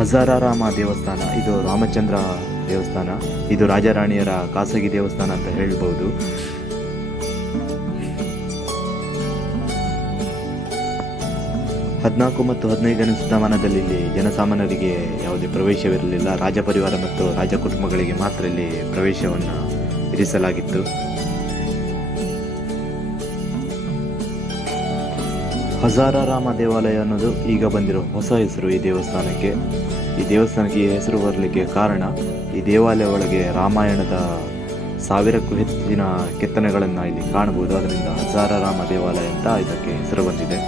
ಹಜಾರಾರಾಮ ದೇವಸ್ಥಾನ, ಇದು ರಾಮಚಂದ್ರ ದೇವಸ್ಥಾನ. ಇದು ರಾಜಾರಾಣಿಯರ ಖಾಸಗಿ ದೇವಸ್ಥಾನ ಅಂತ ಹೇಳ್ಬೋದು. ಹದಿನಾಲ್ಕು ಮತ್ತು 15ನೇ ಶತಮಾನದಲ್ಲಿ ಇಲ್ಲಿ ಜನಸಾಮಾನ್ಯರಿಗೆ ಯಾವುದೇ ಪ್ರವೇಶವಿರಲಿಲ್ಲ. ರಾಜ ಪರಿವಾರ ಮತ್ತು ರಾಜ ಕುಟುಂಬಗಳಿಗೆ ಮಾತ್ರ ಇಲ್ಲಿ ಪ್ರವೇಶವನ್ನು ಇರಿಸಲಾಗಿತ್ತು. ಹಜಾರಾರಾಮ ದೇವಾಲಯ ಅನ್ನೋದು ಈಗ ಬಂದಿರೋ ಹೊಸ ಹೆಸರು ಈ ದೇವಸ್ಥಾನಕ್ಕೆ. ಈ ದೇವಸ್ಥಾನಕ್ಕೆ ಈ ಹೆಸರು ಬರಲಿಕ್ಕೆ ಕಾರಣ, ಈ ದೇವಾಲಯ ಒಳಗೆ ರಾಮಾಯಣದ 1000ಕ್ಕೂ ಹೆಚ್ಚಿನ ಕೆತ್ತನೆಗಳನ್ನು ಇಲ್ಲಿ ಕಾಣಬಹುದು. ಅದರಿಂದ ಹಜಾರಾರಾಮ ದೇವಾಲಯ ಅಂತ ಇದಕ್ಕೆ ಹೆಸರು ಬಂದಿದೆ.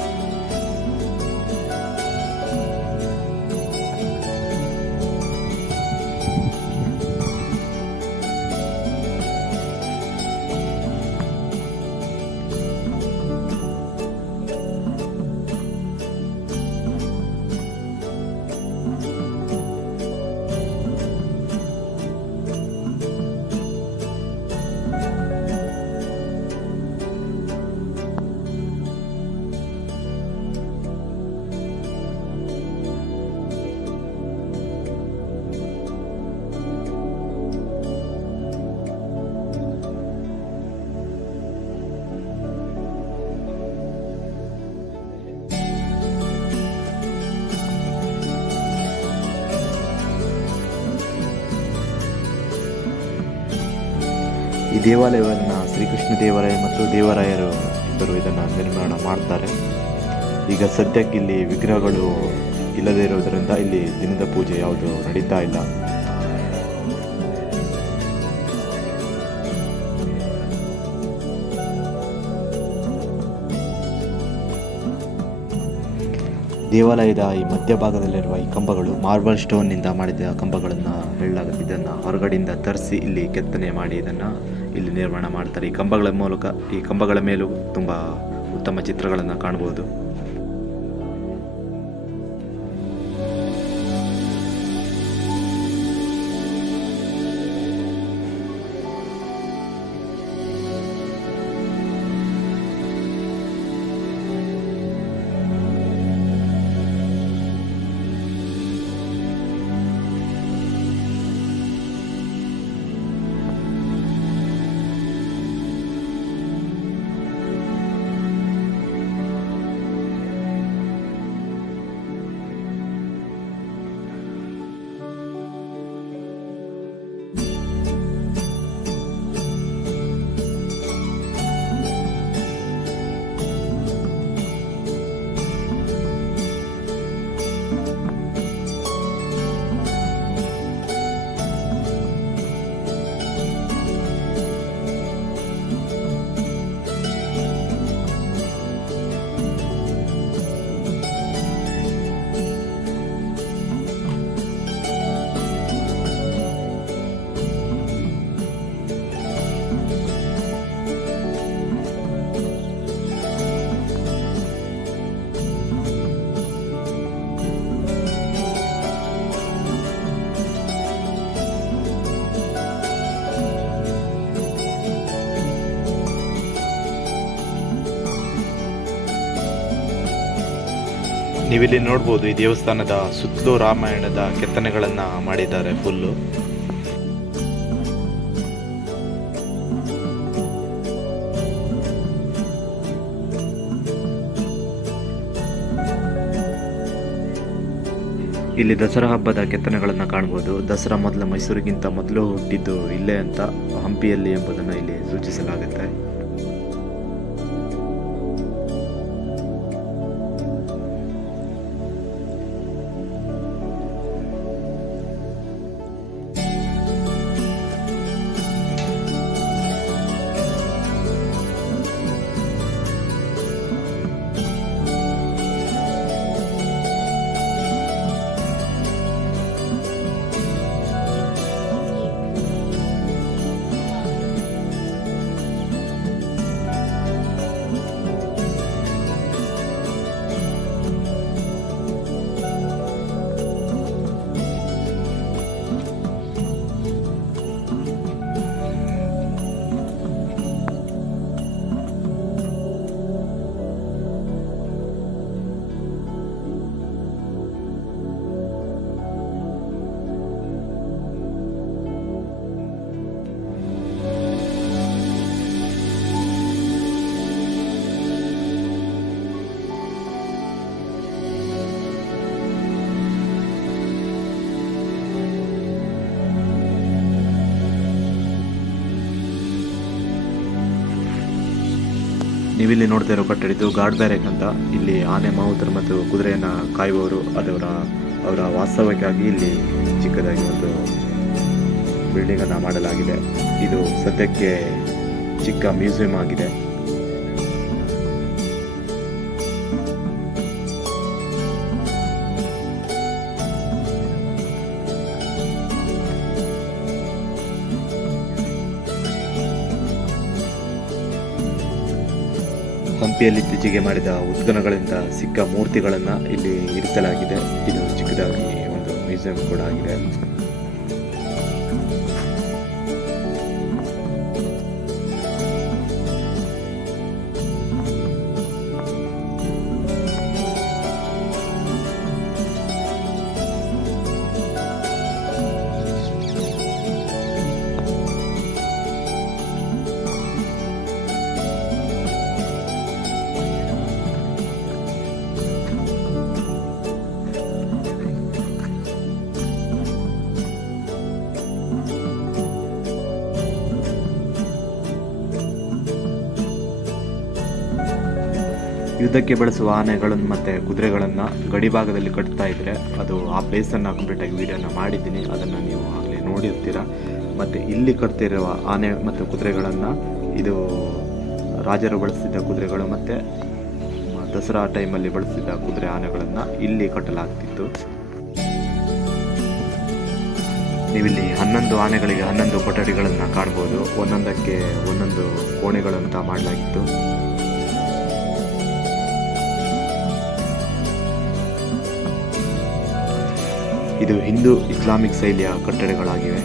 ಈ ದೇವಾಲಯವನ್ನು ಶ್ರೀಕೃಷ್ಣ ದೇವರಾಯ ಮತ್ತು ದೇವರಾಯರು ಇಬ್ಬರು ಇದನ್ನು ನಿರ್ಮಾಣ ಮಾಡ್ತಾರೆ. ಈಗ ಸದ್ಯಕ್ಕೆ ಇಲ್ಲಿ ವಿಗ್ರಹಗಳು ಇಲ್ಲದೇ ಇರೋದರಿಂದ ಇಲ್ಲಿ ದಿನದ ಪೂಜೆ ಯಾವುದು ನಡೀತಾ ಇಲ್ಲ. ದೇವಾಲಯದ ಈ ಮಧ್ಯಭಾಗದಲ್ಲಿರುವ ಈ ಕಂಬಗಳು ಮಾರ್ಬಲ್ ಸ್ಟೋನ್ನಿಂದ ಮಾಡಿದ ಕಂಬಗಳನ್ನು ಹೇಳಲಾಗುತ್ತೆ. ಇದನ್ನು ಹೊರಗಡೆಯಿಂದ ತರಿಸಿ ಇಲ್ಲಿ ಕೆತ್ತನೆ ಮಾಡಿ ಇದನ್ನು ಇಲ್ಲಿ ನಿರ್ಮಾಣ ಮಾಡ್ತಾರೆ. ಈ ಕಂಬಗಳ ಮೇಲೂ ತುಂಬ ಉತ್ತಮ ಚಿತ್ರಗಳನ್ನು ಕಾಣಬಹುದು. ನೀವಿಲ್ಲಿ ನೋಡ್ಬೋದು, ಈ ದೇವಸ್ಥಾನದ ಸುತ್ತಲೂ ರಾಮಾಯಣದ ಕೆತ್ತನೆಗಳನ್ನು ಮಾಡಿದ್ದಾರೆ ಫುಲ್ಲು. ಇಲ್ಲಿ ದಸರಾ ಹಬ್ಬದ ಕೆತ್ತನೆಗಳನ್ನು ಕಾಣಬಹುದು. ದಸರಾ ಮೊದಲು ಮೈಸೂರಿಗಿಂತ ಮೊದಲು ಹುಟ್ಟಿದ್ದು ಇಲ್ಲೇ ಅಂತ, ಹಂಪಿಯಲ್ಲಿ ಎಂಬುದನ್ನು ಇಲ್ಲಿ ಸೂಚಿಸಲಾಗುತ್ತೆ. ನೀವಿಲ್ಲಿ ನೋಡ್ತಾ ಇರೋ ಕಟ್ಟಡ ಇದು ಗಾರ್ಡ್ ಬ್ಯಾರೆಕ್ ಅಂತ. ಇಲ್ಲಿ ಆನೆ, ಮಾವುತರು ಮತ್ತು ಕುದುರೆಯನ್ನು ಕಾಯುವವರು ಅವರ ವಾಸ್ತವ್ಯಕ್ಕಾಗಿ ಇಲ್ಲಿ ಚಿಕ್ಕದಾಗಿ ಒಂದು ಬಿಲ್ಡಿಂಗನ್ನು ಮಾಡಲಾಗಿದೆ. ಇದು ಸದ್ಯಕ್ಕೆ ಚಿಕ್ಕ ಮ್ಯೂಸಿಯಂ ಆಗಿದೆ. ಹಂಪಿಯಲ್ಲಿ ಇತ್ತೀಚೆಗೆ ಮಾಡಿದ ಉತ್ಖನನಗಳಿಂದ ಸಿಕ್ಕ ಮೂರ್ತಿಗಳನ್ನು ಇಲ್ಲಿ ಇರಿಸಲಾಗಿದೆ. ಇದು ಚಿಕ್ಕದಾಗಿ ಒಂದು ಮ್ಯೂಸಿಯಂ ಕೂಡ ಆಗಿದೆ. ಯುದ್ಧಕ್ಕೆ ಬಳಸುವ ಆನೆಗಳನ್ನು ಮತ್ತು ಕುದುರೆಗಳನ್ನು ಗಡಿಭಾಗದಲ್ಲಿ ಕಟ್ತಾ ಇದ್ದರೆ ಅದು ಆ ಪ್ಲೇಸನ್ನು ಕಂಪ್ಲೀಟಾಗಿ ವೀಡಿಯೋನ ಮಾಡಿದ್ದೀನಿ. ಅದನ್ನು ನೀವು ಆಗಲೇ ನೋಡಿರ್ತೀರ. ಮತ್ತು ಇಲ್ಲಿ ಕಟ್ತಿರುವ ಆನೆ ಮತ್ತು ಕುದುರೆಗಳನ್ನು ಇದು ರಾಜರು ಬಳಸ್ತಿದ್ದ ಕುದುರೆಗಳು ಮತ್ತು ದಸರಾ ಟೈಮಲ್ಲಿ ಬಳಸ್ತಿದ್ದ ಕುದುರೆ ಆನೆಗಳನ್ನು ಇಲ್ಲಿ ಕಟ್ಟಲಾಗ್ತಿತ್ತು. ನೀವಿಲ್ಲಿ 11 ಆನೆಗಳಿಗೆ 11 ಕೊಠಡಿಗಳನ್ನು ಕಾಣ್ಬೋದು. ಒಂದೊಂದಕ್ಕೆ ಒಂದೊಂದು ಕೋಣೆಗಳಂತ ಮಾಡಲಾಗಿತ್ತು. ಇದು ಹಿಂದೂ ಇಸ್ಲಾಮಿಕ್ ಶೈಲಿಯ ಕಟ್ಟಡಗಳಾಗಿವೆ.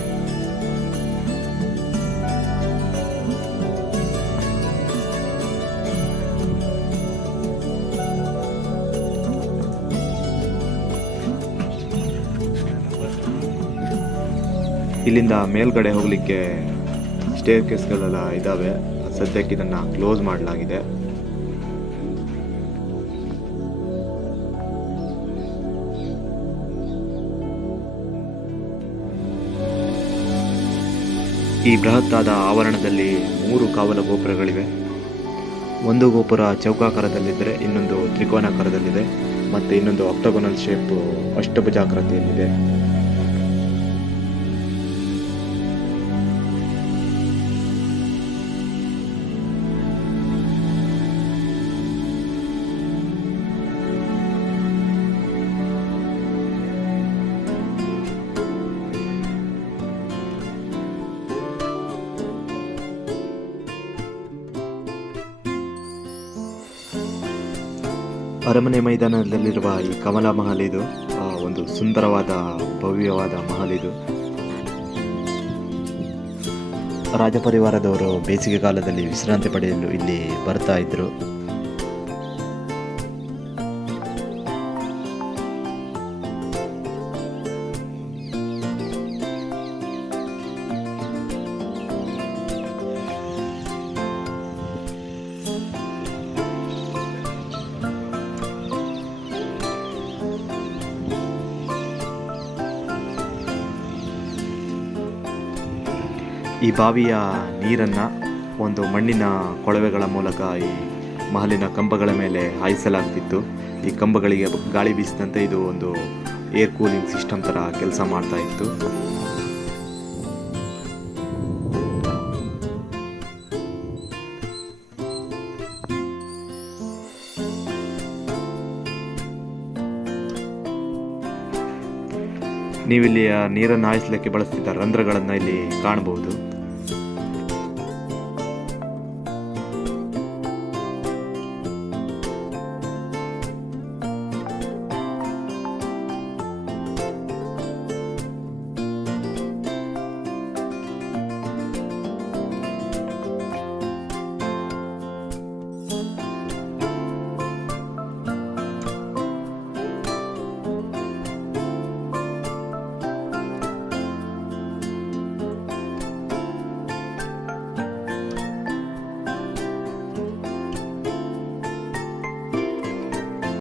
ಇಲ್ಲಿಂದ ಮೇಲ್ಗಡೆ ಹೋಗಲಿಕ್ಕೆ ಸ್ಟೇರ್ ಕೇಸ್ಗಳೆಲ್ಲ ಇದ್ದಾವೆ. ಸದ್ಯಕ್ಕೆ ಇದನ್ನು ಕ್ಲೋಸ್ ಮಾಡಲಾಗಿದೆ. ಈ ಬೃಹತ್ತಾದ ಆವರಣದಲ್ಲಿ 3 ಕಾವಲ ಗೋಪುರಗಳಿವೆ. ಒಂದು ಗೋಪುರ ಚೌಕಾಕಾರದಲ್ಲಿದ್ದರೆ ಇನ್ನೊಂದು ತ್ರಿಕೋನಾಕಾರದಲ್ಲಿದೆ ಮತ್ತು ಇನ್ನೊಂದು ಆಕ್ಟೋಗೋನಲ್ ಶೇಪ್ ಅಷ್ಟಭುಜಾಕೃತಿಯಲ್ಲಿದೆ. ಅರಮನೆ ಮೈದಾನದಲ್ಲಿರುವ ಈ ಕಮಲಾ ಮಹಲ್ ಇದು ಒಂದು ಸುಂದರವಾದ ಭವ್ಯವಾದ ಮಹಲ್ ಇದು. ರಾಜಪರಿವಾರದವರು ಬೇಸಿಗೆ ಕಾಲದಲ್ಲಿ ವಿಶ್ರಾಂತಿ ಪಡೆಯಲು ಇಲ್ಲಿ ಬರ್ತಾ ಇದ್ರು. ಈ ಬಾವಿಯ ನೀರನ್ನು ಒಂದು ಮಣ್ಣಿನ ಕೊಳವೆಗಳ ಮೂಲಕ ಈ ಮಹಲಿನ ಕಂಬಗಳ ಮೇಲೆ ಹಾಯಿಸಲಾಗ್ತಿತ್ತು. ಈ ಕಂಬಗಳಿಗೆ ಗಾಳಿ ಬೀಸಿದಂತೆ ಇದು ಒಂದು ಏರ್ ಕೂಲಿಂಗ್ ಸಿಸ್ಟಮ್ ಥರ ಕೆಲಸ ಮಾಡ್ತಾ ಇತ್ತು. ನೀವಿಲ್ಲಿ ನೀರನ್ನು ಹಾಯಿಸಲಿಕ್ಕೆ ಬಳಸ್ತಿದ್ದ ರಂಧ್ರಗಳನ್ನು ಇಲ್ಲಿ ಕಾಣಬಹುದು.